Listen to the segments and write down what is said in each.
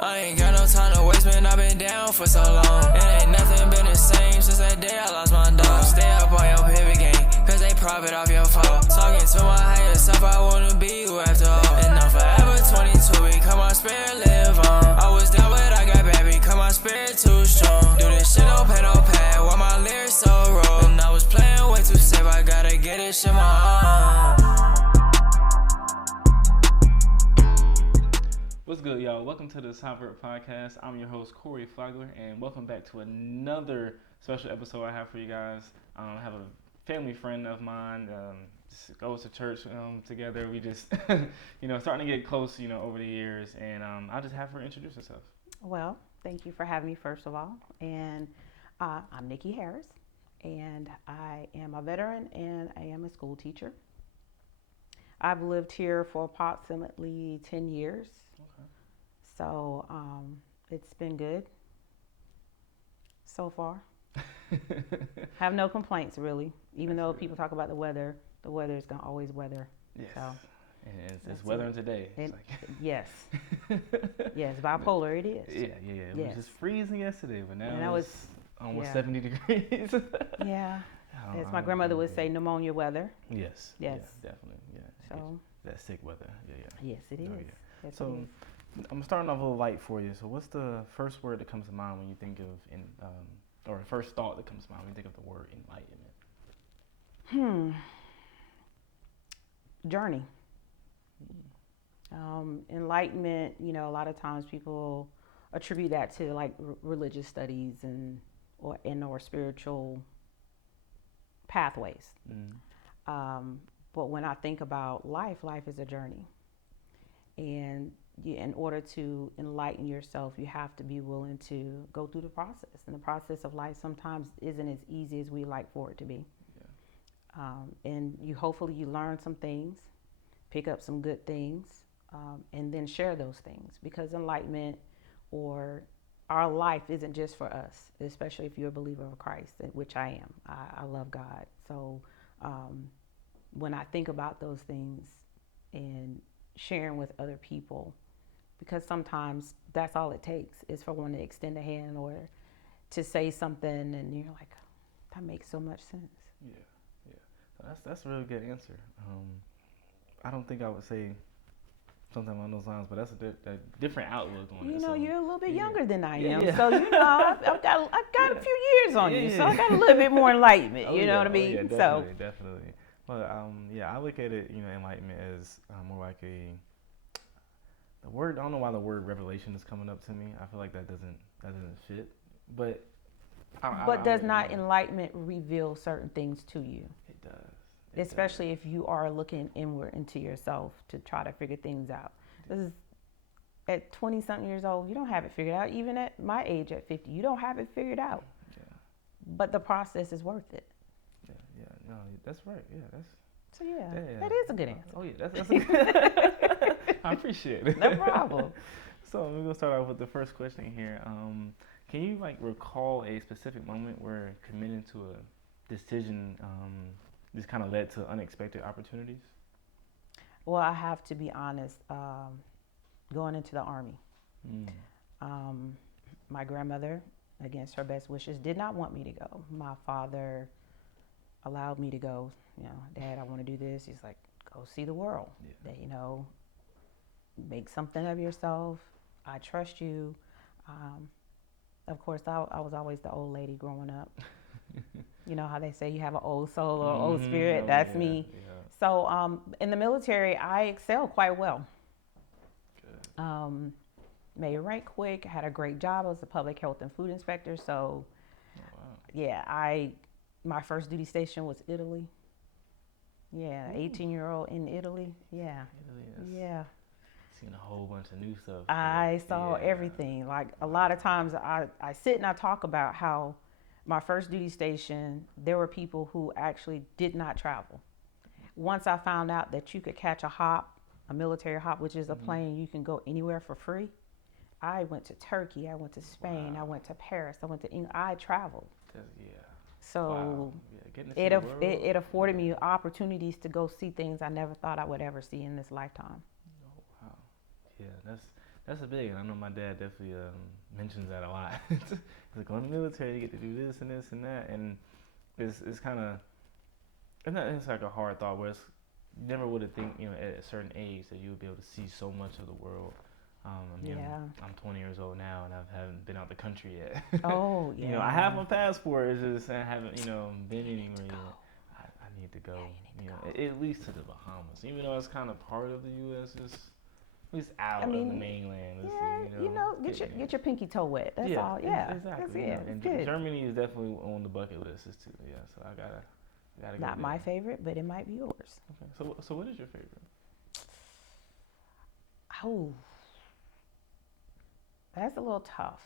I ain't got no time to waste, man, I've been down for so long. It ain't nothing been the same since that day I lost my dog. Stay up on your pivot game, cause they profit off your fall. Talking to my higher self, I wanna be you after all. And I'm forever 22, because my spirit live on. I was down, but I got back, because my spirit too strong. Do this shit, no pen, no pad, why my lyrics so raw? And I was playing way too safe, I gotta get this shit my own. What's good, y'all? Welcome to the Subvert Podcast. I'm your host, Corey Flagler, and welcome back to another special episode I have for you guys. I have a family friend of mine, just goes to church together. We just, starting to get close, over the years, and I'll just have her introduce herself. Well, thank you for having me, first of all. And I'm Nikki Harris, and I am a veteran, and I am a school teacher. I've lived here for approximately 10 years. So it's been good so far. Have no complaints, really. Even though people talk about the weather is gonna always weather. Yes. So, and it's weathering today. It's yes. Yes, bipolar it is. Yeah. It was just freezing yesterday, but now it's almost 70 degrees. Yeah. As my grandmother would say, pneumonia weather. Yes. Yes. Yeah, definitely. Yeah. So that sick weather. Yeah. Yes, it is. Oh, yeah. Yes, so it is. I'm starting off a little light for you. So what's the first word that comes to mind when you think of, or first thought that comes to mind when you think of the word enlightenment? Journey. Enlightenment, a lot of times people attribute that to like religious studies or spiritual pathways. But when I think about life is a journey. And in order to enlighten yourself, you have to be willing to go through the process. And the process of life sometimes isn't as easy as we like for it to be. Yeah. And hopefully you learn some things, pick up some good things, and then share those things. Because enlightenment or our life isn't just for us, especially if you're a believer of Christ, which I am. I love God. So when I think about those things and sharing with other people, because sometimes that's all it takes is for one to extend a hand or to say something and you're like, that makes so much sense. Yeah. So that's a really good answer. I don't think I would say something along those lines, but that's a different outlook on it. So, you're a little bit younger than I am, yeah. so I've got a few years on you, so I got a little bit more enlightenment. You know what I mean? Yeah, definitely. Well, I look at it, enlightenment as more like the word. I don't know why the word revelation is coming up to me. I feel like that doesn't fit. But does not enlightenment reveal certain things to you? It does. Especially if you are looking inward into yourself to try to figure things out. This is at 20-something years old, you don't have it figured out. Even at my age, at 50, you don't have it figured out. Yeah. But the process is worth it. Yeah. No, that's right. Yeah, that is a good answer. Oh yeah, that's I appreciate it. No problem. So we're gonna start off with the first question here. Can you recall a specific moment where committing to a decision just kind of led to unexpected opportunities? Well, I have to be honest. Going into the Army, my grandmother, against her best wishes, did not want me to go. My father allowed me to go. Dad, I want to do this. He's like, go see the world. Yeah. Make something of yourself. I trust you. Of course, I was always the old lady growing up. You know how they say you have an old soul or old spirit? That's me. Yeah. So in the military, I excelled quite well. Good. Made rank quick. Had a great job. I was a public health and food inspector. So, my first duty station was Italy. Yeah, 18-year-old in Italy. Yeah. Yeah. Seen a whole bunch of new stuff. I saw everything. Like a lot of times I sit and I talk about how my first duty station, there were people who actually did not travel. Once I found out that you could catch a military hop, which is a plane you can go anywhere for free. I went to Turkey, I went to Spain, I went to Paris, I went to England. I traveled. So it afforded me opportunities to go see things I never thought I would ever see in this lifetime. Oh, wow. Yeah, That's a big one. I know my dad definitely mentions that a lot. He's like, going to the military, you get to do this and this and that, and it's kind of it's like a hard thought where you never would have think at a certain age that you would be able to see so much of the world. I'm 20 years old now and I haven't been out the country yet. Oh yeah. I have my passport. It's just I haven't been anywhere yet. I need to go. At least to the Bahamas, even though it's kind of part of the U.S. Just at least out of the mainland. Get your pinky toe wet. That's all. Yeah, exactly. That's it. And Good. Germany is definitely on the bucket list too. Yeah, so I gotta go. Not there. my favorite, but it might be yours. Okay. So what is your favorite? Oh, that's a little tough.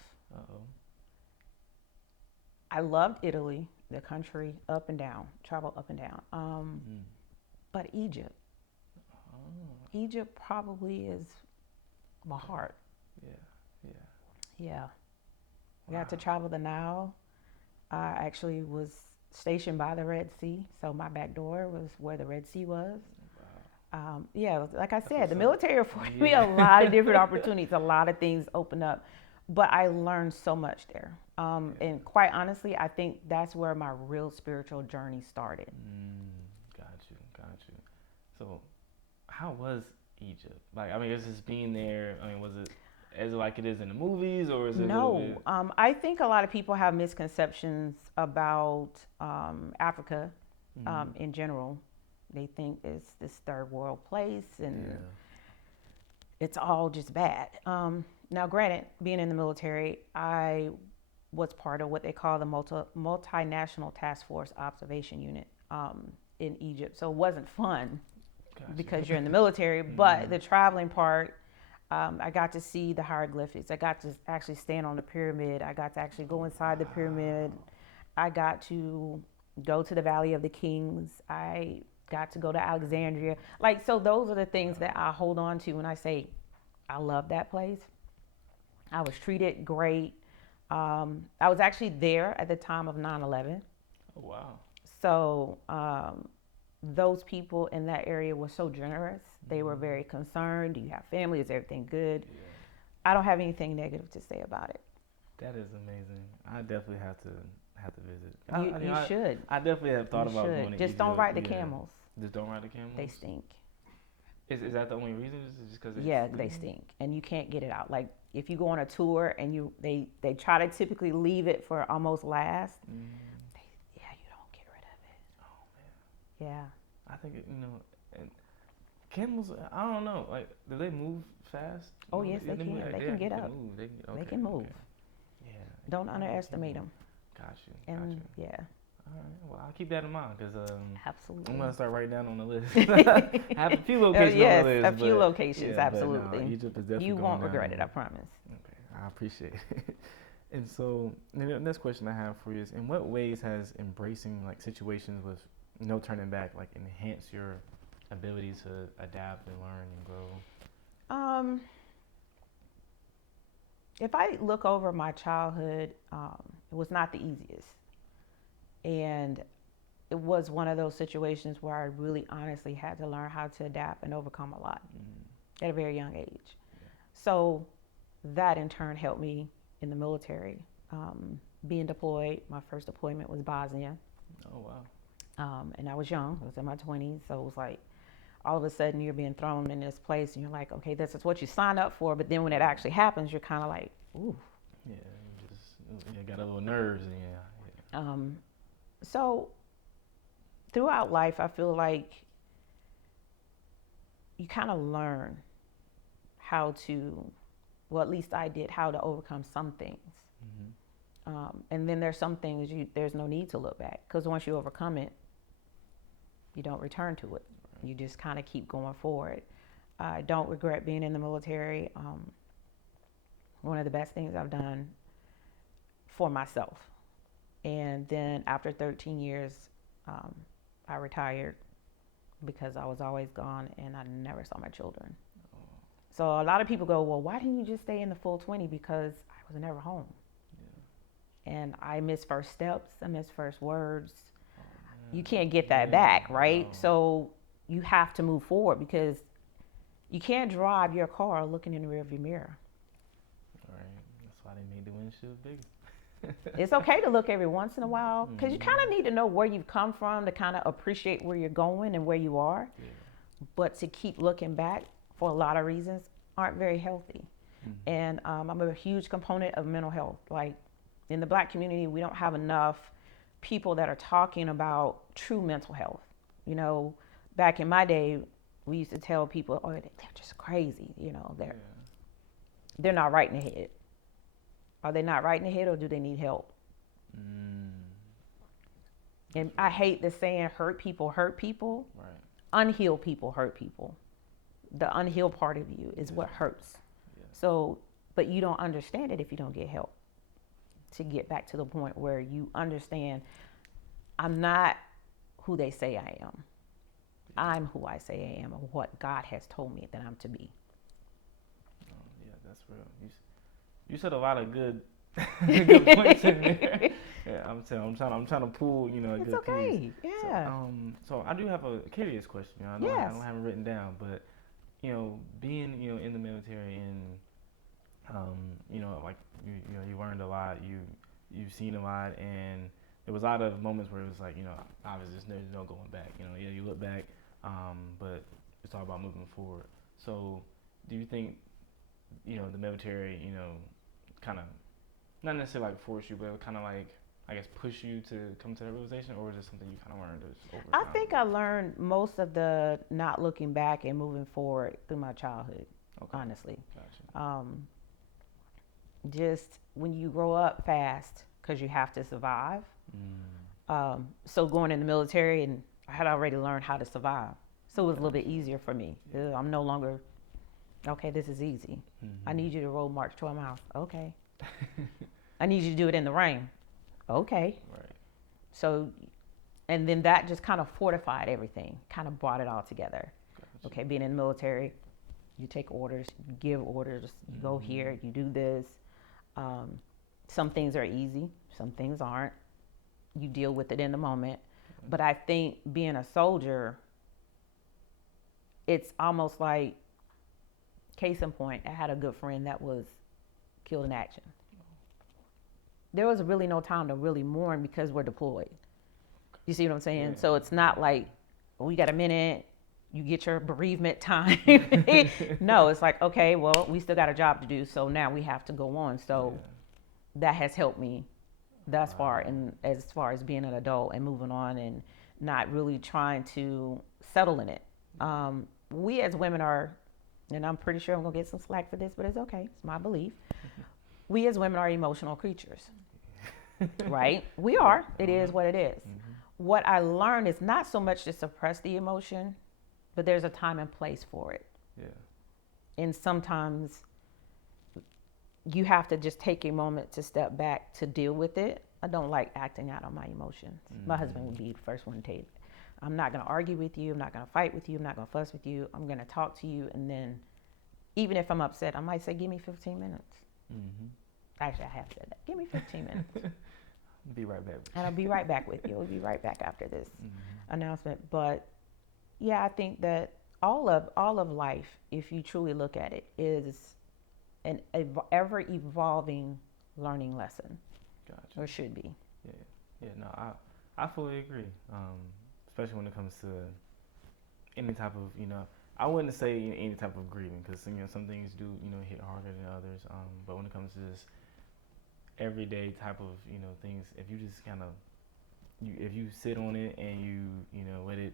I loved Italy, the country, up and down, travel up and down. But Egypt. Egypt probably is my heart. Yeah. We got to travel the Nile. I actually was stationed by the Red Sea, so my back door was where the Red Sea was. Like I said, the military afforded me a lot of different opportunities. A lot of things opened up, but I learned so much there. And quite honestly, I think that's where my real spiritual journey started. Got you. So, how was Egypt? Is this being there? Was it as like it is in the movies, or is it? No, I think a lot of people have misconceptions about Africa in general. They think it's this third world place and it's all just bad. Now, granted, being in the military, I was part of what they call the multinational task force observation unit in Egypt. So it wasn't fun because you're in the military, but the traveling part, I got to see the hieroglyphics. I got to actually stand on the pyramid. I got to actually go inside the pyramid. I got to go to the Valley of the Kings. I got to go to Alexandria. So those are the things that I hold on to when I say I love that place. I was treated great. I was actually there at the time of 9/11. Oh, wow. So those people in that area were so generous. They were very concerned. Do you have family? Is everything good? Yeah. I don't have anything negative to say about it. That is amazing. I definitely have to visit. You should. I definitely have thought about going to Egypt. Just don't ride the camels. Just don't ride the camels? They stink. Is that the only reason? Just because they stink, and you can't get it out. Like if you go on a tour and they try to typically leave it for almost last. You don't get rid of it. Oh man. Yeah. I think and camels. I don't know. Do they move fast? Oh yes, they can. They can get up. They can move. Okay. Yeah. Don't underestimate them. Got you. Yeah. All right. Well, I'll keep that in mind because absolutely. I'm gonna start writing down on the list. I have a few locations on the list. A few locations, absolutely. No, Egypt is definitely you won't regret it, I promise. Okay, I appreciate it. And so, the next question I have for you is: in what ways has embracing situations with no turning back enhance your ability to adapt and learn and grow? If I look over my childhood, it was not the easiest. And it was one of those situations where I really honestly had to learn how to adapt and overcome a lot at a very young age. Yeah. So that in turn helped me in the military. Being deployed, my first deployment was Bosnia. Oh, wow. And I was young. I was in my 20s. So it was like all of a sudden you're being thrown in this place and you're like, okay, this is what you signed up for. But then when it actually happens, you're kind of like, ooh. Yeah, you got a little nerves. And So throughout life, I feel like you kind of learn how to, well, at least I did, how to overcome some things. And then there's some things there's no need to look back because once you overcome it, you don't return to it. Right. You just kind of keep going forward. I don't regret being in the military. One of the best things I've done for myself. And then after 13 years, I retired because I was always gone and I never saw my children. Oh. So a lot of people go, well, why didn't you just stay in the full 20? Because I was never home. Yeah. And I miss first steps. I miss first words. Oh, you can't get that back, right? Oh. So you have to move forward because you can't drive your car looking in the rearview mirror. they made the windshield bigger. It's okay to look every once in a while because you Mm-hmm. kind of need to know where you've come from to kind of appreciate where you're going and where you are. Yeah. But to keep looking back for a lot of reasons aren't very healthy. Mm-hmm. And I'm a huge component of mental health. Like in the Black community, we don't have enough people that are talking about true mental health. You know, back in my day, we used to tell people, "Oh, they're just crazy." You know, they're not right in the head. Are they not right in the head, or do they need help? Mm. And I hate the saying hurt people." Right. Unhealed people hurt people. The unhealed part of you is what hurts. Yeah. So, but you don't understand it if you don't get help to get back to the point where you understand I'm not who they say I am. I'm who I say I am, and what God has told me that I'm to be. Yeah, that's real. You said a lot of good good points in there. Yeah, I'm trying to pull, a It's good okay. piece. Yeah. So I do have a curious question. I Yes. don't have it written down, but being in the military and like you learned a lot, you've seen a lot, and there was a lot of moments where it was like obviously there's no going back. Yeah, you look back, but it's all about moving forward. So do you think the military kind of not necessarily like force you, but kind of like I guess push you to come to that realization, or is it something you kind of learned as over I time? think I learned most of the not looking back and moving forward through my childhood, Okay. honestly. Gotcha. Just when you grow up fast because you have to survive. Mm. So going in the military, and I had already learned how to survive. So it was a little bit easier for me. I'm no longer, okay, this is easy. Mm-hmm. I need you to roll march 12 miles. Okay. I need you to do it in the rain. Okay. Right. So, and then that just kind of fortified everything, kind of brought it all together. Gotcha. Okay, being in the military, you take orders, you give orders, you go here, you do this. Some things are easy, some things aren't. You deal with it in the moment. But I think being a soldier, it's almost like, case in point, I had a good friend that was killed in action. There was really no time to really mourn because we're deployed. You see what I'm saying? Yeah. So it's not like, we got a minute, you get your bereavement time. No, it's like, okay, well, we still got a job to do, so now we have to go on. So that has helped me thus far, and as far as being an adult and moving on and not really trying to settle in it. We as women are, and I'm pretty sure I'm gonna get some slack for this, but it's okay, it's my belief. We as women are emotional creatures, right? We are. It is what it is. Mm-hmm. What I learned is not so much to suppress the emotion, but there's a time and place for it. Yeah. And sometimes you have to just take a moment to step back to deal with it. I don't like acting out on my emotions. Mm-hmm. My husband would be the first one to tell you, I'm not going to argue with you. I'm not going to fight with you. I'm not going to fuss with you. I'm going to talk to you. And then even if I'm upset, I might say, give me 15 minutes. Mm-hmm. Actually, I have said that. Give me 15 minutes. Be right back. And I'll be right back with you. We'll be right back after this announcement. But yeah, I think that all of life, if you truly look at it, is an ever evolving learning lesson. Gotcha. Or should be. Yeah. No, I fully agree. Especially when it comes to any type of I wouldn't say any type of grieving, because some things do hit harder than others. But when it comes to this everyday type of things, if you just kind of if you sit on it and you let it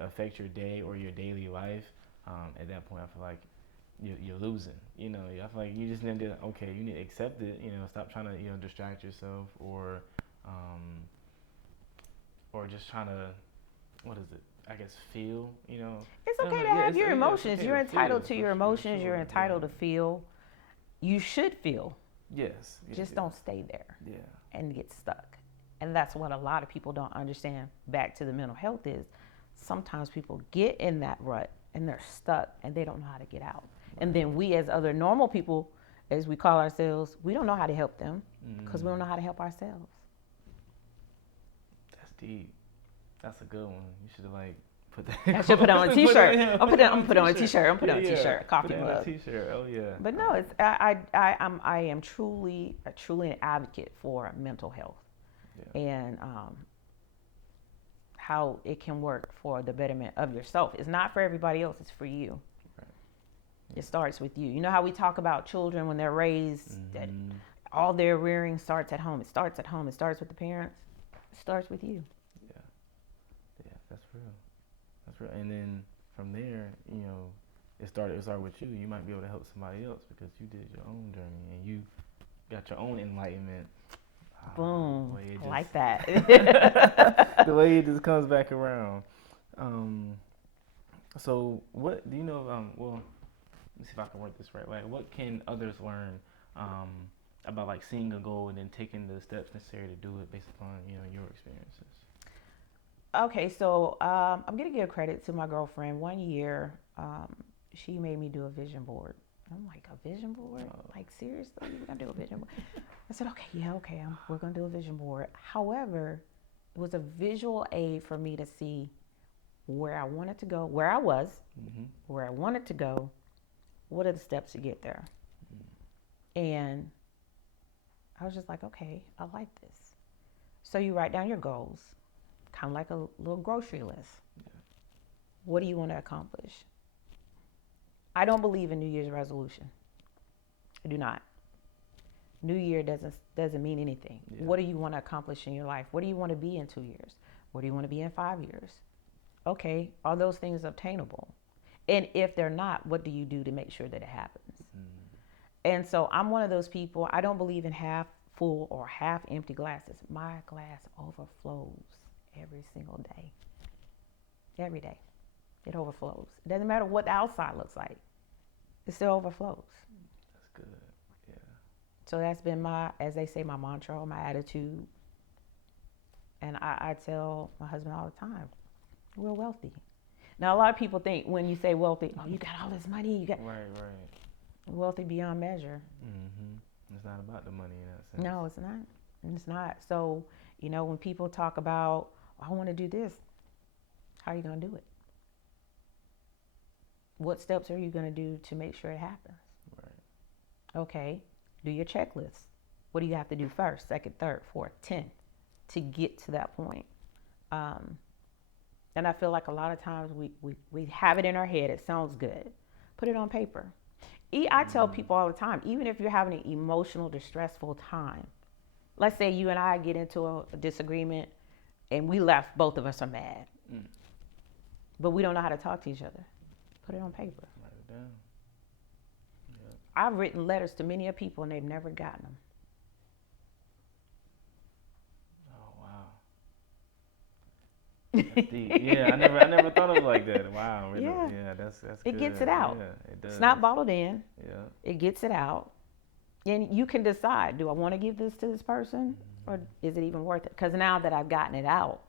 affect your day or your daily life, at that point I feel like you're losing. I feel like you just need to you need to accept it. Stop trying to distract yourself or just trying to, what is it? I guess feel. It's okay to have your emotions. Okay You're entitled feel, to your emotions. sure, You're entitled to feel. You should feel. Yes. Just don't stay there. Yeah. And get stuck. And that's what a lot of people don't understand. Back to the mental health is sometimes people get in that rut and they're stuck and they don't know how to get out. Right. And then we as other normal people, as we call ourselves, we don't know how to help them because we don't know how to help ourselves. That's deep. That's a good one. You should have put that. I should put on a T-shirt. I'm gonna put on a T-shirt. I'm put on a Yeah, T-shirt. A coffee put it on mug. a T-shirt. Oh yeah. But no, it's I am truly an advocate for mental health, and how it can work for the betterment of yourself. It's not for everybody else. It's for you. Right. It starts with you. You know how we talk about children when they're raised, that all their rearing starts at home. It starts at home. It starts with the parents. It starts with you. Yeah. Yeah, that's real. That's real. And then from there, you know, it started with you. You might be able to help somebody else because you did your own journey and you got your own enlightenment. Boom. Just, I like that. the way it just comes back around. So what do you know? Well, let me see if I can work this right. Like, what can others learn about like seeing a goal and then taking the steps necessary to do it based upon your experiences? Okay, so I'm gonna give credit to my girlfriend. One year, she made me do a vision board. I'm like, a vision board? Like, seriously, you're gonna do a vision board? I said, okay, we're gonna do a vision board. However, it was a visual aid for me to see where I wanted to go, where I was, where I wanted to go. What are the steps to get there? And I was just like, okay, I like this. So you write down your goals, kind of like a little grocery list. What do you want to accomplish? I don't believe in New Year's resolution. I do not. New Year doesn't mean anything. Yeah. What do you want to accomplish in your life? What do you want to be in 2 years? What do you want to be in 5 years? Okay, are those things obtainable? And if they're not, what do you do to make sure that it happens? And so I'm one of those people, I don't believe in half full or half empty glasses. My glass overflows every single day. Every day. It overflows. It doesn't matter what the outside looks like. It still overflows. That's good. Yeah. So that's been my, as they say, my mantra or my attitude. And I tell my husband all the time, we're wealthy. Now, a lot of people think when you say wealthy, oh, you got all this money. You got Right. Wealthy beyond measure. It's not about the money in that sense. No, it's not. It's not. So, when people talk about, I want to do this, how are you going to do it? What steps are you going to do to make sure it happens? Right. Okay, do your checklist. What do you have to do first, second, third, fourth, 10 to get to that point? And I feel like a lot of times we have it in our head. It sounds good. Put it on paper. I tell people all the time, even if you're having an emotional, distressful time, let's say you and I get into a disagreement and we left, both of us are mad, but we don't know how to talk to each other. Put it on paper. Write it down. Yep. I've written letters to many people and they've never gotten them. Oh, wow. That's deep. Yeah, I never thought of it like that. Wow. Really? Yeah, that's good. It gets it out. Yeah, it does. It's not bottled in. Yeah. It gets it out. And you can decide, do I want to give this to this person or is it even worth it? Because now that I've gotten it out,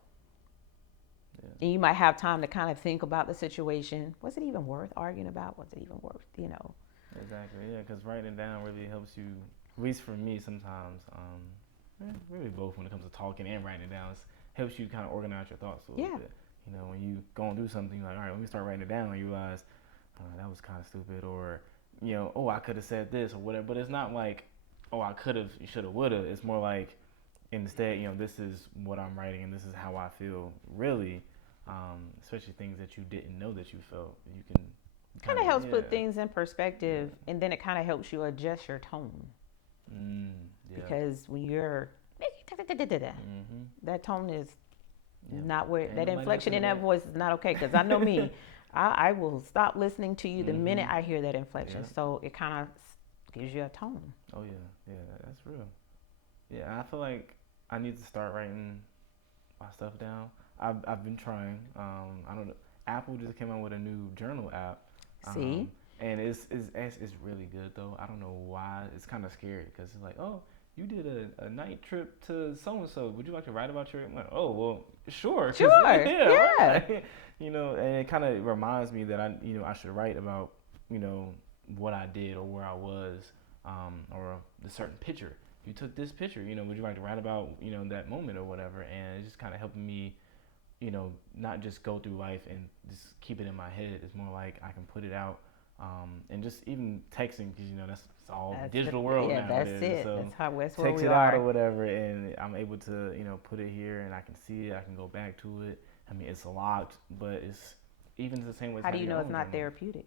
and you might have time to kind of think about the situation. Was it even worth arguing about? Was it even worth, Exactly, yeah, because writing it down really helps you, at least for me sometimes, really both when it comes to talking and writing it down, it helps you kind of organize your thoughts a little bit. When you go and do something, you're like, all right, let me start writing it down, and you realize, that was kind of stupid, or, I could have said this or whatever, but it's not like, I could have, you should have, would have. It's more like, instead, this is what I'm writing and this is how I feel, really. Especially things that you didn't know that you felt. You can kind of helps put things in perspective, and then it kind of helps you adjust your tone. Because when you're that tone is not where that inflection in that voice is not okay. Because I know me, I will stop listening to you the minute I hear that inflection. So it kind of gives you a tone. Oh yeah, that's real. Yeah, I feel like I need to start writing my stuff down. I've been trying. I don't know. Apple just came out with a new journal app. See? And it's really good though. I don't know why. It's kind of scary because it's like, oh, you did a night trip to so and so. Would you like to write about your? I'm like, oh well, sure. Yeah. Right. And it kind of reminds me that I should write about what I did or where I was, or the certain picture. You took this picture. Would you like to write about that moment or whatever? And it's just kind of helping me not just go through life and just keep it in my head. It's more like I can put it out, and just even texting, because that's it's all digital world yeah, nowadays. that's it. So that's where text we it out are. or whatever, and I'm able to put it here, and I can see it. I can go back to it. I mean, it's locked, but it's even the same way. How do you know it's not therapeutic?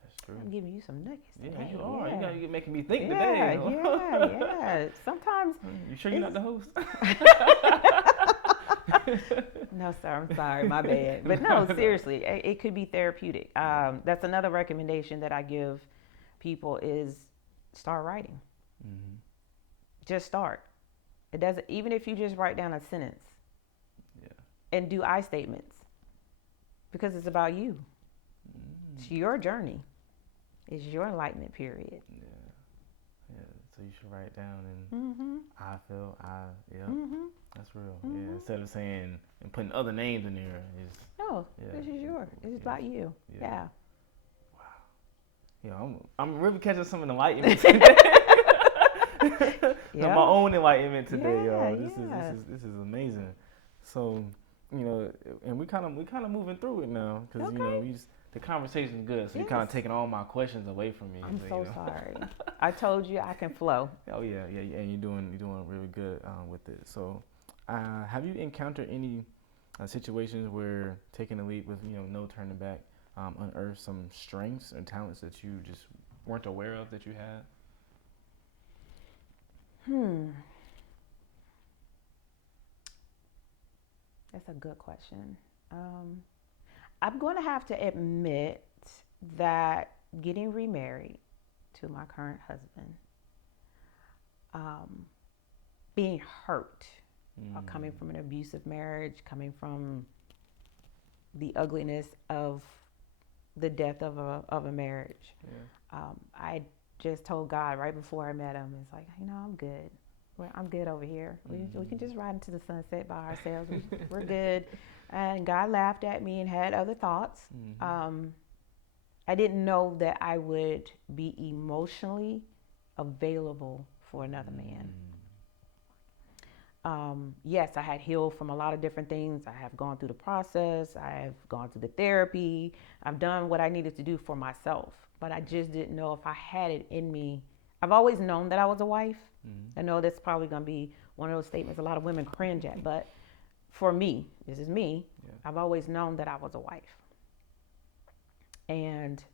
That's true. I'm giving you some nuggets today. Yeah, you are. Yeah. You're making me think yeah, today. yeah. Sometimes. You sure you're not the host? No, sir. I'm sorry. My bad. But no, seriously, it could be therapeutic. That's another recommendation that I give people is start writing. Mm-hmm. Just start. It doesn't. Even if you just write down a sentence. Yeah. And do I statements, because it's about you. It's your journey. It's your enlightenment period. Yeah. So you should write down and I feel that's real. Yeah. Instead of saying and putting other names in there, This is yours. It's about you. Yeah. Wow. I'm really catching some enlightenment today. My own enlightenment today, y'all. This is amazing. So, and we kind of moving through it now, because the conversation's good. So you're kind of taking all my questions away from me. I'm so sorry. I told you I can flow. Oh yeah, and you're doing really good with it. So, have you encountered any situations where taking a leap with no turning back unearthed some strengths and talents that you just weren't aware of that you had? That's a good question. I'm going to have to admit that getting remarried to my current husband, being hurt, coming from an abusive marriage, coming from the ugliness of the death of a marriage. Yeah. I just told God right before I met him, it's like, I'm good. I'm good over here. We can just ride into the sunset by ourselves. We're good. And God laughed at me and had other thoughts. I didn't know that I would be emotionally available for another man. Yes, I had healed from a lot of different things. I have gone through the process. I have gone through the therapy. I've done what I needed to do for myself. But I just didn't know if I had it in me. I've always known that I was a wife. I know that's probably going to be one of those statements a lot of women cringe at. But for me, this is me, I've always known that I was a wife. And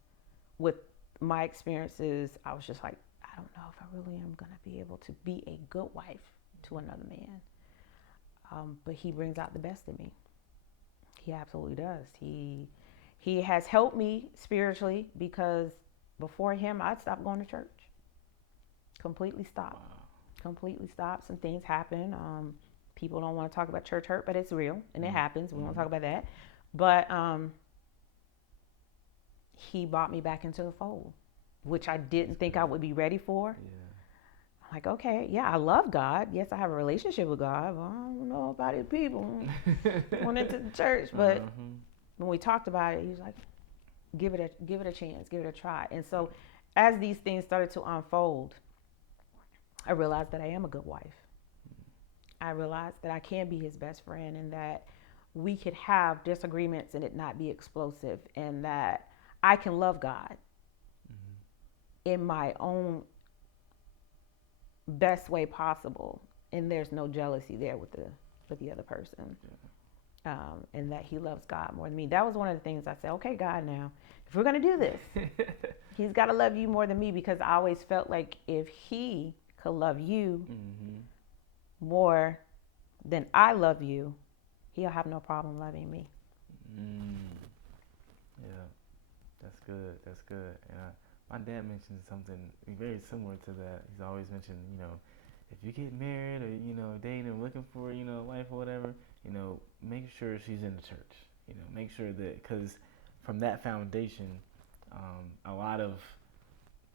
with my experiences, I was just like, I don't know if I really am going to be able to be a good wife to another man. But he brings out the best in me. He absolutely does. He has helped me spiritually, because before him, I'd stopped going to church. Completely stopped. Wow. Completely stopped. Some things happen. People don't want to talk about church hurt, but it's real and it happens. We won't talk about that. But he brought me back into the fold, which I didn't think I would be ready for. I'm like, okay, I love God. Yes, I have a relationship with God. But I don't know about his people. Went into the church, but when we talked about it, he was like, give it a chance, give it a try. And so as these things started to unfold, I realized that I am a good wife. I realized that I can be his best friend, and that we could have disagreements and it not be explosive, and that I can love God in my own best way possible, and there's no jealousy there with the other person. And that he loves God more than me. That was one of the things I said, okay, God, now, if we're going to do this, he's got to love you more than me, because I always felt like if he could love you more than I love you, he'll have no problem loving me. Yeah, that's good. And my dad mentioned something very similar to that. He's always mentioned, if you get married or, dating and looking for, wife or whatever, make sure she's in the church. Make sure that, because from that foundation, a lot of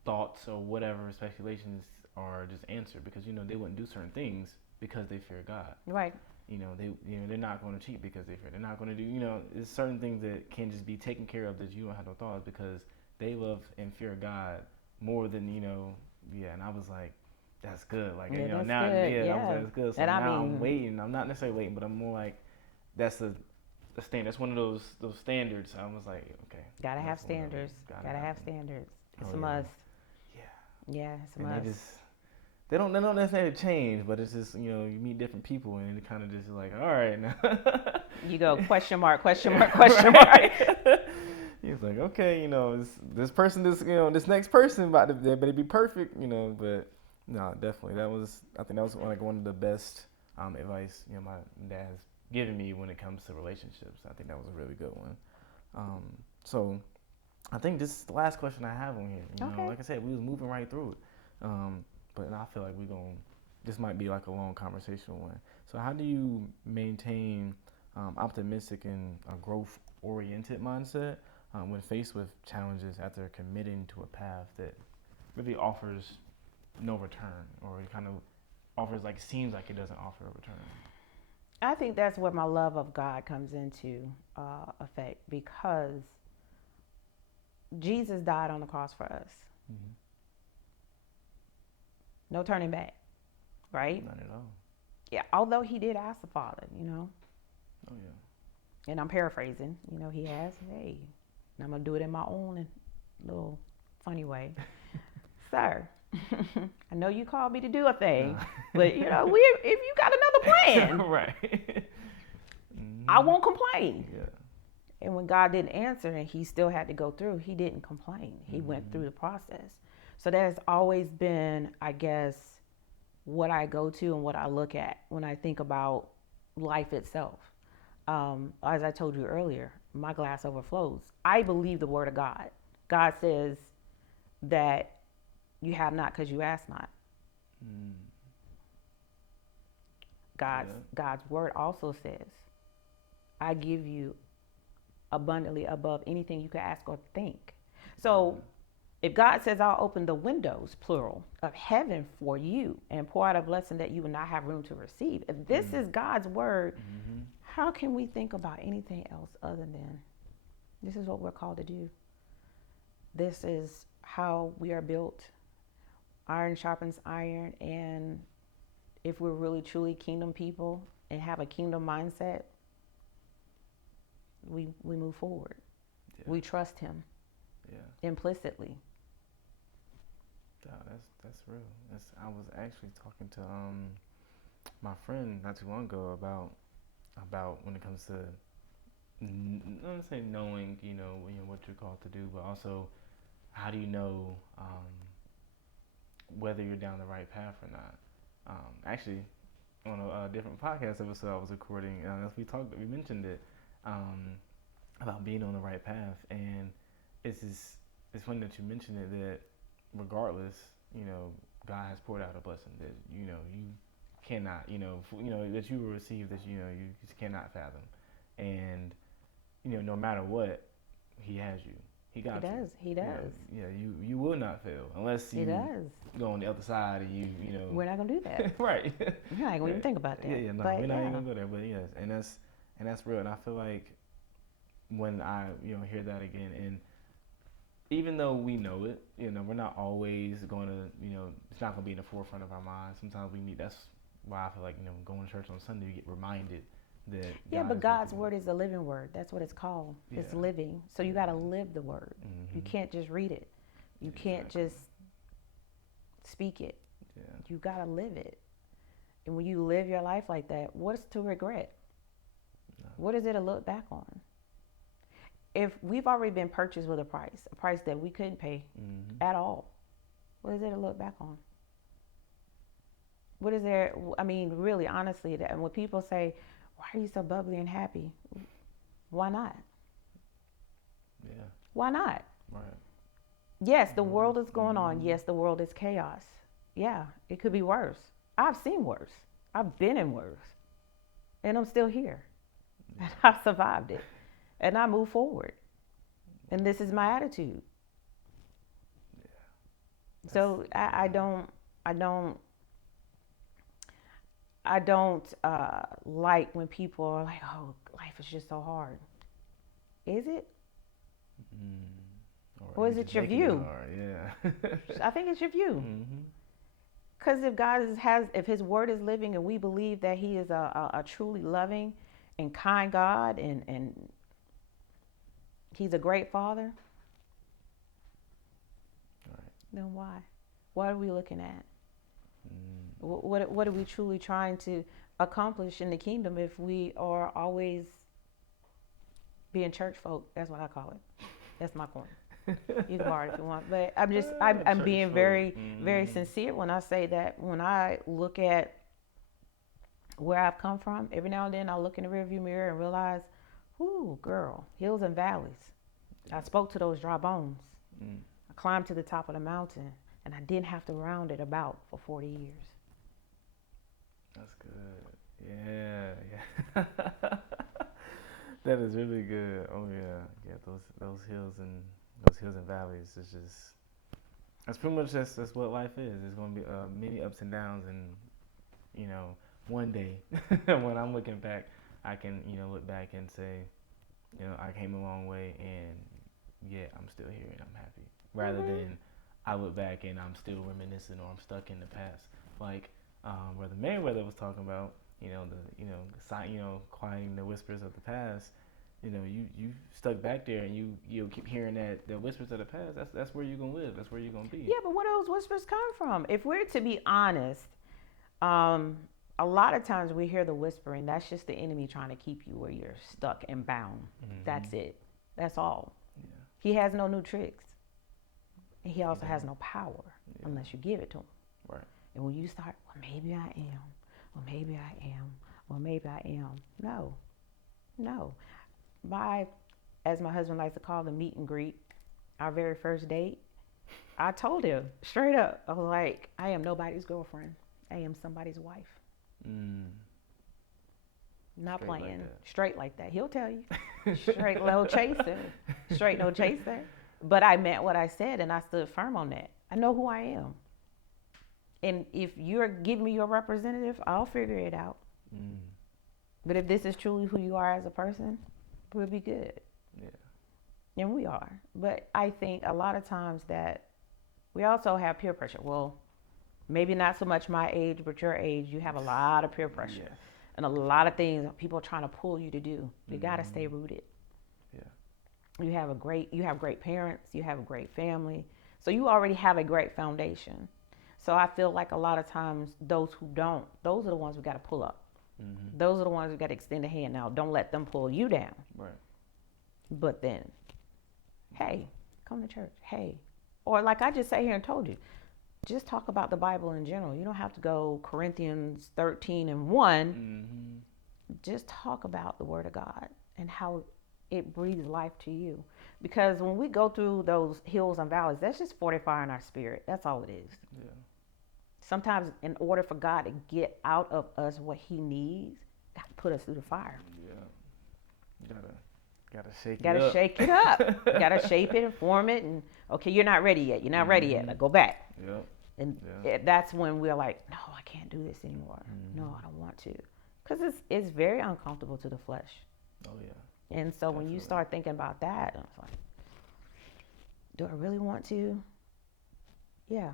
thoughts or whatever speculations are just answered, because they wouldn't do certain things because they fear God. Right. They're not going to cheat because they fear. They're not going to do there's certain things that can just be taken care of that you don't have no thoughts, because they love and fear God more than And I was like, that's good. Like, Yeah, that's now, good. yeah, I was Yeah. like, that's good. So And I now I'm mean, waiting. I'm not necessarily waiting, but I'm more like, that's a standard. That's one of those standards. I was like, okay, gotta have that's one of them. standards. Gotta have them. standards. It's Oh a yeah, must. yeah. Yeah, it's a And must. they don't necessarily change, but it's just you meet different people and it kind of just like, all right now. You go question mark, question mark, question mark. He's like, okay, this person, this next person about to, they better be perfect, but no, definitely I think that was like one of the best advice my dad has given me when it comes to relationships. I think that was a really good one. So I think this is the last question I have on here. Okay. Like I said, we was moving right through it, but I feel like this might be like a long conversational one. So how do you maintain optimistic and a growth-oriented mindset when faced with challenges after committing to a path that really offers no return, or it kind of seems like it doesn't offer a return? I think that's where my love of God comes into effect, because Jesus died on the cross for us. Mm-hmm. No turning back, right? Not at all. Yeah, although he did ask the Father, Oh yeah. and I'm paraphrasing, he asked, hey, and I'm going to do it in my own little funny way. Sir, I know you called me to do a thing, but, if you got another plan, right. I won't complain. Yeah. And when God didn't answer and he still had to go through, he didn't complain. He went through the process. So that has always been, I guess, what I go to and what I look at when I think about life itself. As I told you earlier, my glass overflows. I believe the word of God. God says that you have not because you ask not. God's word also says, I give you abundantly above anything you could ask or think. So if God says I'll open the windows, plural, of heaven for you and pour out a blessing that you will not have room to receive, if this is God's word, how can we think about anything else other than this is what we're called to do? This is how we are built. Iron sharpens iron. And if we're really truly kingdom people and have a kingdom mindset, we move forward. Yeah. We trust him implicitly. Yeah, that's real. I was actually talking to my friend not too long ago about when it comes to not necessarily knowing what you're called to do, but also how do you know whether you're down the right path or not. Actually, on a different podcast episode I was recording, as we mentioned it about being on the right path, and it's funny that you mentioned it, that regardless, God has poured out a blessing that you cannot, that you will receive, that you just cannot fathom, and no matter what, He has you. He got you. He does. You will not fail unless you go on the other side and you We're not gonna do that. right. We're not gonna even think about that. We're not even gonna go there. But yes, and that's real. And I feel like when I hear that again, and even though we know it, we're not always going to it's not gonna be in the forefront of our minds. Sometimes we need. That's why I feel like going to church on Sunday, you get reminded that. But God's word is a living word. That's what it's called. Yeah. It's living. So you got to live the word. Mm-hmm. You can't just read it. You can't just speak it. Yeah. You got to live it. And when you live your life like that, what's to regret? No. What is it to look back on? If we've already been purchased with a price that we couldn't pay at all, what is there to look back on? What is there? I mean, really, honestly, that when people say, why are you so bubbly and happy? Why not? Yeah. Why not? Right. Yes, the world is going on. Yes, the world is chaos. Yeah, it could be worse. I've seen worse. I've been in worse. And I'm still here. Yeah. And I've survived it. And I move forward. And this is my attitude. Yeah. So I don't like when people are like, oh, life is just so hard. Is it? Or is it your view? Yeah. I think it's your view. Because if His Word is living, and we believe that He is a truly loving and kind God, and He's a great Father, Right. then why? What are we looking at? What are we truly trying to accomplish in the kingdom if we are always being church folk? That's what I call it. That's my corner. You can borrow it if you want, but I'm being very, very sincere when I say that. When I look at where I've come from, every now and then I look in the rearview mirror and realize, ooh, girl, hills and valleys. I spoke to those dry bones. I climbed to the top of the mountain, and I didn't have to round it about for 40 years. That's good. Yeah. That is really good. Oh yeah. Those hills and valleys is just, that's pretty much that's what life is. There's gonna be many ups and downs, and one day when I'm looking back, I can look back and say, I came a long way, and yeah, I'm still here and I'm happy. Rather than I look back and I'm still reminiscing or I'm stuck in the past, like Brother Mayweather was talking about, quieting the whispers of the past. You stuck back there, and you keep hearing the whispers of the past. That's where you're gonna live. That's where you're gonna be. Yeah, but where do those whispers come from? If we're to be honest, a lot of times we hear the whispering. That's just the enemy trying to keep you where you're stuck and bound. That's it. That's all. Yeah. He has no new tricks. And he also has no power unless you give it to him. Right. And when you start, well, maybe I am. Well, maybe I am. Well, maybe I am. No. As my husband likes to call the meet and greet, our very first date, I told him straight up, I was like, I am nobody's girlfriend. I am somebody's wife. Not Straight playing. like Straight like that. He'll tell you. Straight, no chaser. Straight, no chaser. But I meant what I said, and I stood firm on that. I know who I am. And if you're giving me your representative, I'll figure it out. But if this is truly who you are as a person, we'll be good. Yeah. And we are. But I think a lot of times that we also have peer pressure. Well, maybe not so much my age, but your age, you have a lot of peer pressure. Yes. And a lot of things people are trying to pull you to do. You got to stay rooted. Yeah. You have great parents, you have a great family. So you already have a great foundation. So I feel like a lot of times those who don't, those are the ones we got to pull up. Those are the ones we got to extend a hand. Now, don't let them pull you down. Right. But then, hey, come to church. Hey. Or like I just sat here and told you, just talk about the Bible in general. You don't have to go Corinthians 13:1. Just talk about the Word of God and how it breathes life to you. Because when we go through those hills and valleys, that's just fortifying our spirit. That's all it is. Yeah. Sometimes in order for God to get out of us what he needs, got to put us through the fire. Yeah. Gotta shake it up. Gotta shape it and form it. And okay, you're not ready yet. You're not ready yet. Like, go back. Yep. And that's when we're like, no, I can't do this anymore. No, I don't want to. Because it's very uncomfortable to the flesh. Oh, yeah. And so when you start thinking about that, I was like, do I really want to? Yeah.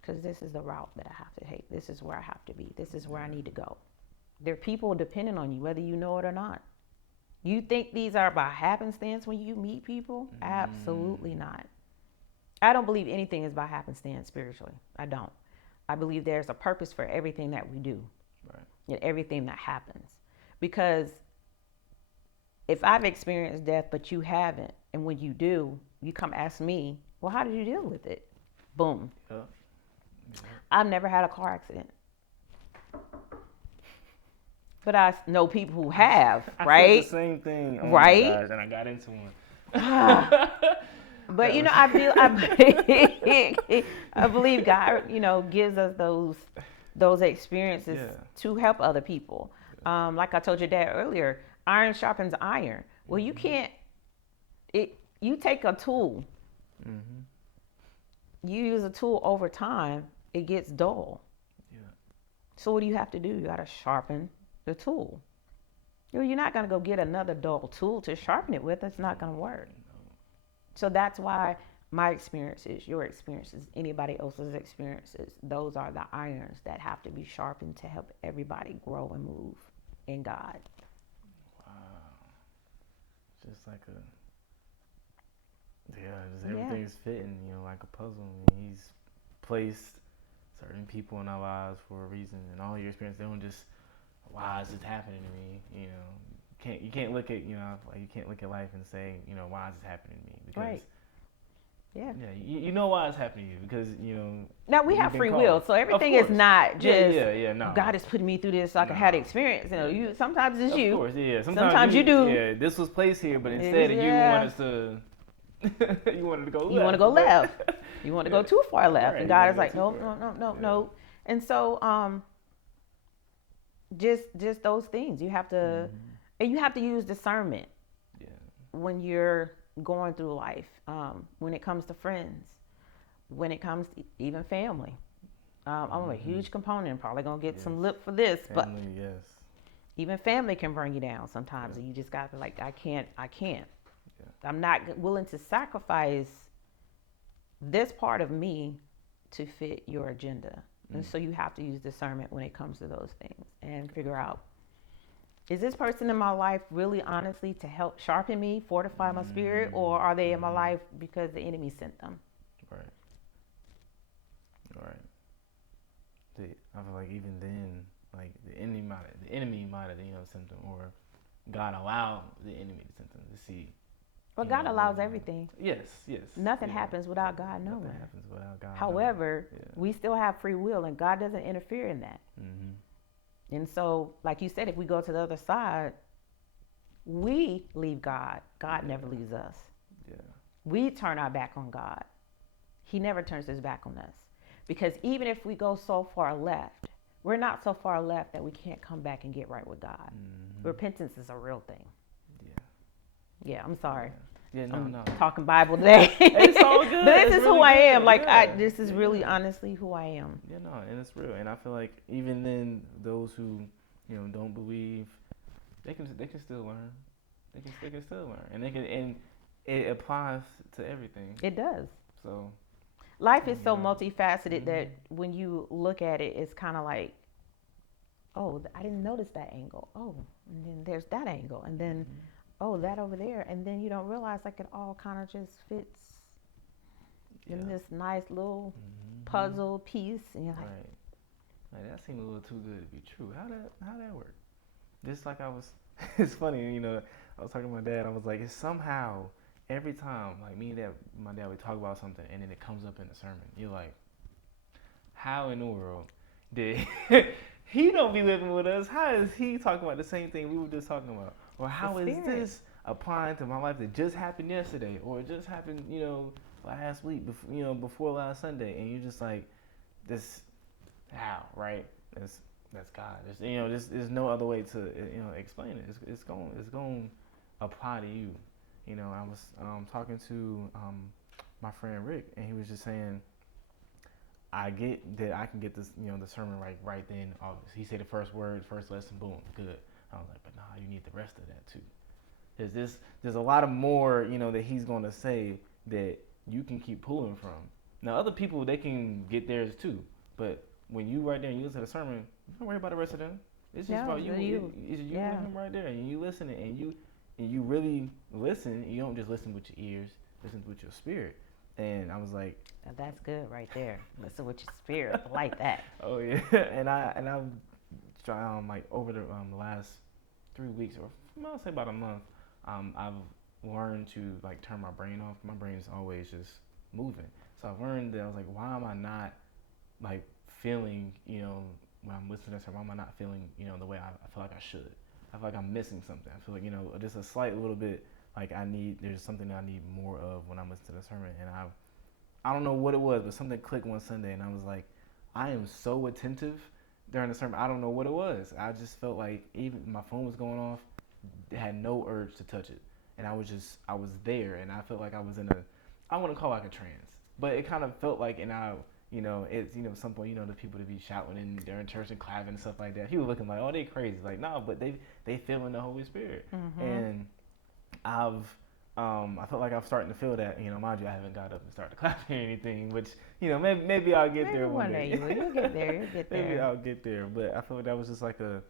Because this is the route that I have to take. This is where I have to be. This is where I need to go. There are people depending on you, whether you know it or not. You think these are by happenstance when you meet people? Absolutely not. I don't believe anything is by happenstance spiritually. I don't. I believe there's a purpose for everything that we do. Right. And everything that happens. Because if I've experienced death, but you haven't, and when you do, you come ask me, well, how did you deal with it? Boom. Yeah. I've never had a car accident. But I know people who have, right? I said the same thing. Oh right? My gosh, and I got into one. But, you know, I believe God, you know, gives us those experiences to help other people. Like I told your dad earlier, iron sharpens iron. Well, you can't, you take a tool, you use a tool over time, it gets dull. Yeah. So what do you have to do? You got to sharpen the tool. You're not going to go get another dull tool to sharpen it with. It's not going to work. No. So that's why my experiences, your experiences, anybody else's experiences, those are the irons that have to be sharpened to help everybody grow and move in God. Wow. Just like just everything's fitting, like a puzzle. And he's placed certain people in our lives for a reason, and all your experience, they don't just, why is this happening to me? You can't look at, like you can't look at life and say, why is this happening to me? Because Right. Yeah. You know why it's happening to you because Now we have free will, so everything is not just no. God is putting me through this so I can have the experience. You sometimes it's you. Of course, yeah. Sometimes you do. Yeah, this was placed here, but instead you want us to. You wanted to go left. You want to go left. You want to go too far left, right, and God is like, no. no. And so, just those things you have to, and you have to use discernment. Yeah. When you're going through life, when it comes to friends, when it comes to even family. I'm a huge component. Probably gonna get some lip for this, Family, but even family can bring you down sometimes, and you just gotta be like, I can't. Yeah. I'm not willing to sacrifice this part of me to fit your agenda, and so you have to use discernment when it comes to those things and figure out, is this person in my life really honestly to help sharpen me, fortify my spirit, or are they in my life because the enemy sent them? Right. I feel like even then, like the enemy might have sent them, or God allowed the enemy to send them to see. But God allows everything. Yes. Nothing happens without God knowing. Nothing happens without God. However, we still have free will, and God doesn't interfere in that. Mm-hmm. And so, like you said, if we go to the other side, we leave God. God never leaves us. Yeah. We turn our back on God. He never turns his back on us. Because even if we go so far left, we're not so far left that we can't come back and get right with God. Mm-hmm. Repentance is a real thing. Yeah, I'm sorry. Yeah, no. Talking Bible today. It's all good. But this is really who I good. am. Like, this is really honestly who I am. Yeah, no, and it's real. And I feel like even then, those who, don't believe, they can still learn. They can still learn, and it applies to everything. It does. So. Life is so multifaceted that when you look at it, it's kind of like, oh, I didn't notice that angle. Oh, and then there's that angle, and then. Oh, that over there, and then you don't realize like it all kind of just fits in this nice little puzzle piece, and you're like, right, that seemed a little too good to be true. How that work? Just like I was, it's funny, I was talking to my dad. I was like, it's somehow every time, like me and my dad, we talk about something, and then it comes up in the sermon. You're like, how in the world did he don't be living with us? How is he talking about the same thing we were just talking about? Or how is this applying to my life that just happened yesterday, or it just happened, last week, before last Sunday, and you're just like, this, how, right? That's God. There's no other way to, explain it. It's going to apply to you. I was talking to my friend Rick, and he was just saying, I get that I can get this, the sermon right then. He said the first word, first lesson, boom, good. I was like, but nah, you need the rest of that too. There's a lot of more, that he's going to say that you can keep pulling from. Now, other people, they can get theirs too. But when you right there and you listen to the sermon, don't worry about the rest of them. It's just about you. It's you and him right there, and you listening, and you really listen. You don't just listen with your ears, listen with your spirit. And I was like, now that's good right there. Listen with your spirit. I like that. Oh yeah, and I've tried like over the last 3 weeks, or I'll say about a month, I've learned to like turn my brain off. My brain is always just moving. So I've learned that I was like, why am I not like feeling, when I'm listening to her, why am I not feeling, the way I feel like I should? I feel like I'm missing something. I feel like, just a slight little bit, like there's something that I need more of when I'm listening to the sermon. And I don't know what it was, but something clicked one Sunday, and I was like, I am so attentive during the sermon. I don't know what it was. I just felt like even my phone was going off, had no urge to touch it. And I was there, and I felt like I was in I want to call it like a trance, but it kind of felt like, and it's, some point, the people to be shouting and they're in church and clapping and stuff like that. People looking like, oh, they crazy. Like, no, but they feeling the Holy Spirit. Mm-hmm. And I've I felt like I'm starting to feel that, mind you, I haven't got up and started clapping or anything, which, maybe I'll get there one day. You'll get there. You'll get there. Maybe I'll get there, but I feel like that was just like a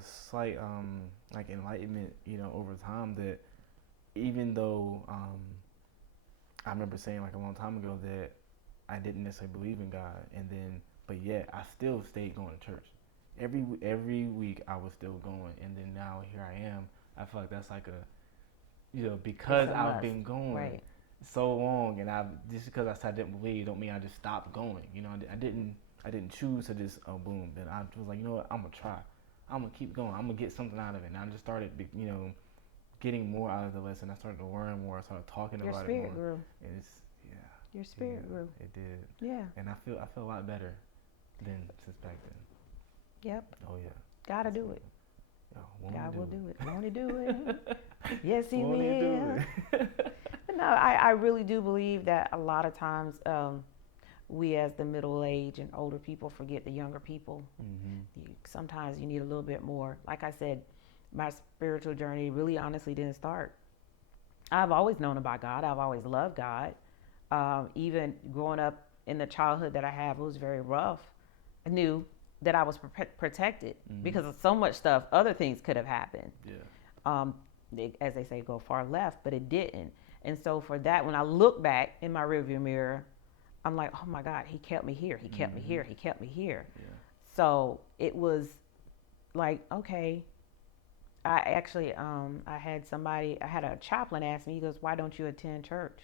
slight like enlightenment, over time, that even though I remember saying like a long time ago that I didn't necessarily believe in God, but yet I still stayed going to church. Every week I was still going, and then now here I am. I feel like that's like because I've been going so long, and just because I said I didn't believe, don't mean I just stopped going. I didn't choose to just boom. Then I was like, you know what, I'm gonna try. I'm gonna keep going. I'm gonna get something out of it. And I just started, getting more out of the lesson. I started to learn more. I started talking about it more. Your spirit grew. And Your spirit grew. It did. Yeah. And I feel a lot better than since back then. Yep. Oh yeah. Gotta do it. God will do it. Won't he do it? Yes, he Won't will. he do it? No, I really do believe that a lot of times we as the middle age and older people forget the younger people. Mm-hmm. Sometimes you need a little bit more. Like I said, my spiritual journey really honestly didn't start. I've always known about God. I've always loved God. Even growing up in the childhood that I have, it was very rough. I knew that I was protected because of so much stuff. Other things could have happened. Yeah. As they say, go far left, but it didn't. And so for that, when I look back in my rearview mirror, I'm like, oh my God, he kept me here. He kept me here. He kept me here. Yeah. So it was like, okay. I actually, I had a chaplain ask me, he goes, why don't you attend church?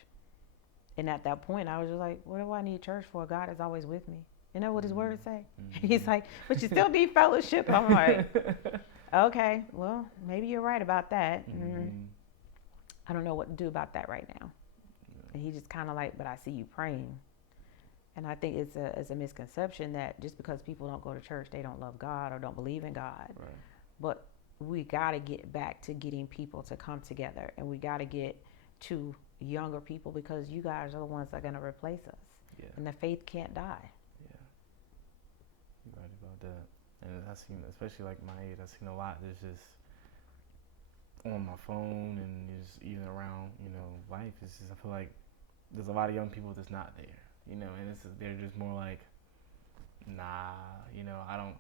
And at that point, I was just like, what do I need church for? God is always with me. You know what his words say? Mm-hmm. He's like, but you still need fellowship. I'm like, okay, well, maybe you're right about that. I don't know what to do about that right now. And he just kind of like, but I see you praying. And I think it's a misconception that just because people don't go to church, they don't love God or don't believe in God. Right. But we got to get back to getting people to come together, and we got to get to younger people, because you guys are the ones that are going to replace us. Yeah. And the faith can't die. Yeah. You're right about that. And I've seen, especially like my age, I've seen a lot that's just on my phone and just even around, life. It's just, I feel like there's a lot of young people that's not there, and they're just more like, nah, I don't,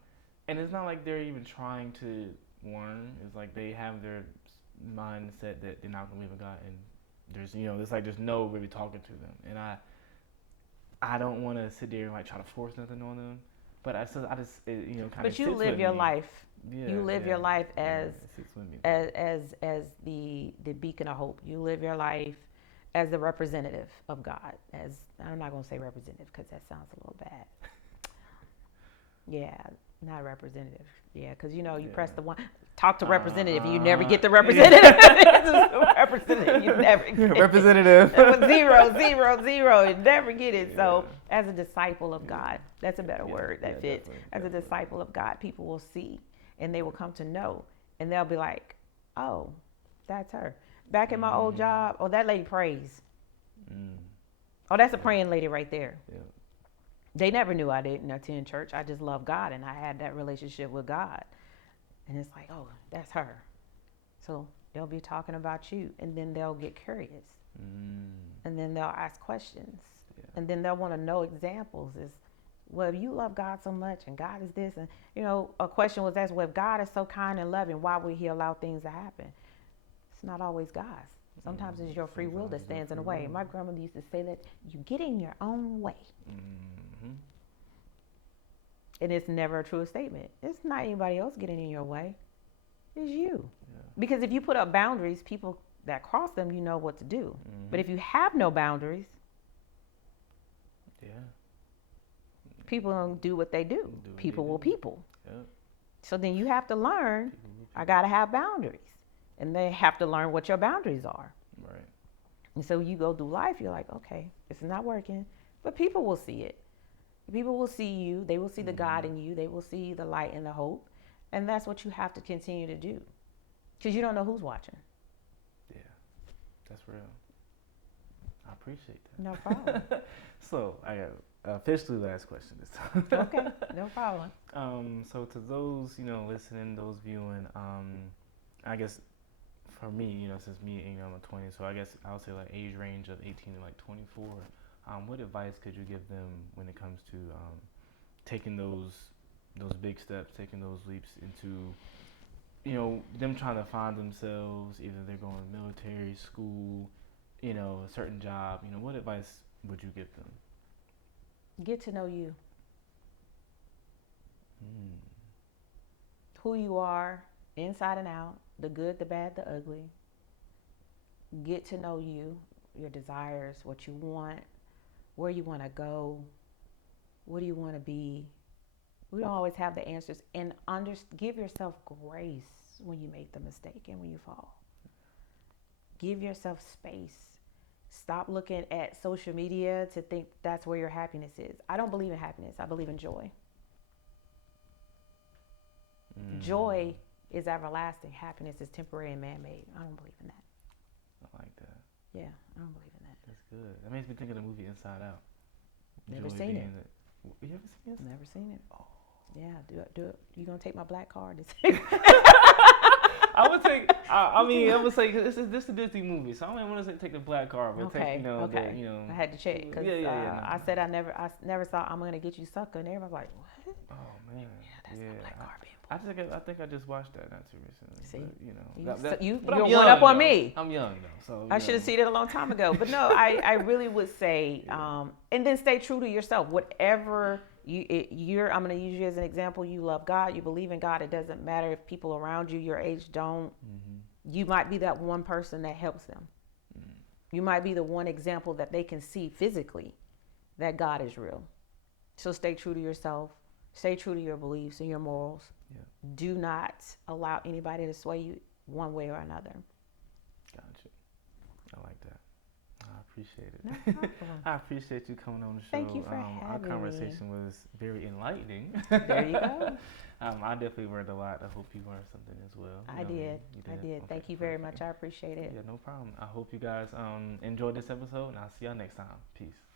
and it's not like they're even trying to learn. It's like they have their mindset that they're not gonna believe in God, and there's no really talking to them. And I don't want to sit there and like try to force nothing on them, but I just kind of. But you live your life. Yeah, you live your life as the beacon of hope. You live your life as the representative of God. As I'm not gonna say representative because that sounds a little bad. Yeah. Not representative. Yeah, because you press the one, talk to representative, you never get the representative. Representative, you never get it. Representative. Zero, you never get it. Yeah. So as a disciple of God, that's a better word that fits. As a disciple of God, people will see and they will come to know, and they'll be like, oh, that's her. Back in my old job, oh, that lady prays. Oh, that's a praying lady right there. Yeah. They never knew I didn't attend church. I just love God, and I had that relationship with God. And it's like, oh, that's her. So they'll be talking about you, and then they'll get curious. And then they'll ask questions. Yeah. And then they'll want to know examples. Well, if you love God so much, and God is this, and, a question was asked, well, if God is so kind and loving, why would he allow things to happen? It's not always God's. Sometimes it's your free will that stands in the way. My grandmother used to say that you get in your own way. And it's never a true statement. It's not anybody else getting in your way. It's you. Yeah. Because if you put up boundaries, people that cross them, you know what to do. But if you have no boundaries, people don't do what they do. People will people. Yeah. So then you have to learn, I got to have boundaries. And they have to learn what your boundaries are. Right. And so you go through life, you're like, okay, it's not working. But people will see it. People will see you. They will see the God in you. They will see the light and the hope. And that's what you have to continue to do. Because you don't know who's watching. Yeah, that's real. I appreciate that. No problem. So I got officially last question this time. Okay, no problem. So to those, listening, those viewing, I guess for me, since me, I'm a 20, so I guess I would say like age range of 18 to like 24. What advice could you give them when it comes to taking those big steps, taking those leaps into them trying to find themselves? Either they're going to military school, a certain job. What advice would you give them? Get to know you. Mm. Who you are, inside and out, the good, the bad, the ugly. Get to know you, your desires, what you want, where you want to go, what do you want to be. We don't always have the answers. And give yourself grace when you make the mistake and when you fall. Give yourself space. Stop looking at social media to think that's where your happiness is. I don't believe in happiness. I believe in joy. Joy is everlasting. Happiness is temporary and man-made. I don't believe in that. I like that. Yeah, I don't believe in that. That's good. That makes me think of the movie Inside Out. Never Joy seen it. You ever seen it? Never seen it. Oh. Yeah, do it. You gonna take my black card? I would take. I would say this is a Disney movie, so I don't want to take the black card, but okay. take, I had to check because I said I never saw I'm gonna get you sucker, and everybody's like, what? Oh man, That's the black card being I think I just watched that not too recently. See, but you're I'm young, one up on though. me. I'm young though, so I should have seen it a long time ago. But no, I really would say, and then stay true to yourself. Whatever I'm going to use you as an example. You love God. You believe in God. It doesn't matter if people around you, your age, don't. Mm-hmm. You might be that one person that helps them. Mm-hmm. You might be the one example that they can see physically that God is real. So stay true to yourself. Stay true to your beliefs and your morals. Yeah. Do not allow anybody to sway you one way or another. Gotcha. I like that. I appreciate it. No problem. I appreciate you coming on the show. Thank you for having Our conversation was very enlightening. There you go. I definitely learned a lot. I hope you learned something as well. I did. Okay, thank you very much. I appreciate it. Yeah, no problem. I hope you guys enjoyed this episode, and I'll see y'all next time. Peace.